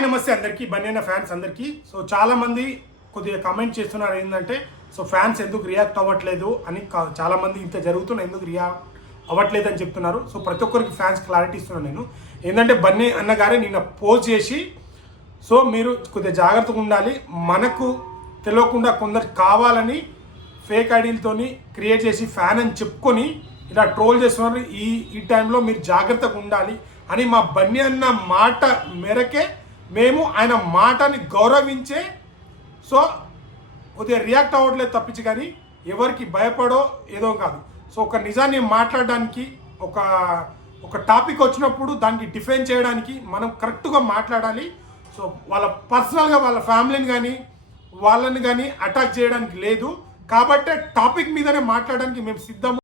Hi నమస్తే అందరికీ బన్యన్న fans అందరికీ. సో చాలామంది కొద్దిగా కమెంట్ చేస్తున్నారు ఏంటంటే సో ఫ్యాన్స్ ఎందుకు రియాక్ట్ అవ్వట్లేదు అని. చాలామంది ఇంత జరుగుతున్నా ఎందుకు రియాక్ట్ అవ్వట్లేదు అని చెప్తున్నారు. సో ప్రతి ఒక్కరికి ఫ్యాన్స్ క్లారిటీ ఇస్తున్నాను నేను. ఏంటంటే బన్నీ అన్నగారే నిన్న పోస్ట్ చేసి సో మీరు కొద్దిగా జాగ్రత్తగా ఉండాలి, మనకు తెలియకుండా కొందరు కావాలని ఫేక్ ఐడీలతోని క్రియేట్ చేసి ఫ్యాన్ అని చెప్పుకొని ఇలా ట్రోల్ చేస్తున్నారు. ఈ టైంలో మీరు జాగ్రత్తగా ఉండాలి అని మా బన్నీ అన్న మాట మేరకే మేము ఆయన మాటని గౌరవించే సో కొద్దిగా రియాక్ట్ అవ్వట్లేదు తప్పించి, కానీ ఎవరికి భయపడో ఏదో కాదు. సో ఒక నిజాన్ని మాట్లాడడానికి ఒక టాపిక్ వచ్చినప్పుడు దానికి డిఫెండ్ చేయడానికి మనం కరెక్ట్గా మాట్లాడాలి. సో వాళ్ళ పర్సనల్గా వాళ్ళ ఫ్యామిలీని కానీ వాళ్ళని కానీ అటాక్ చేయడానికి లేదు. కాబట్టి టాపిక్ మీదనే మాట్లాడడానికి మేము సిద్ధము.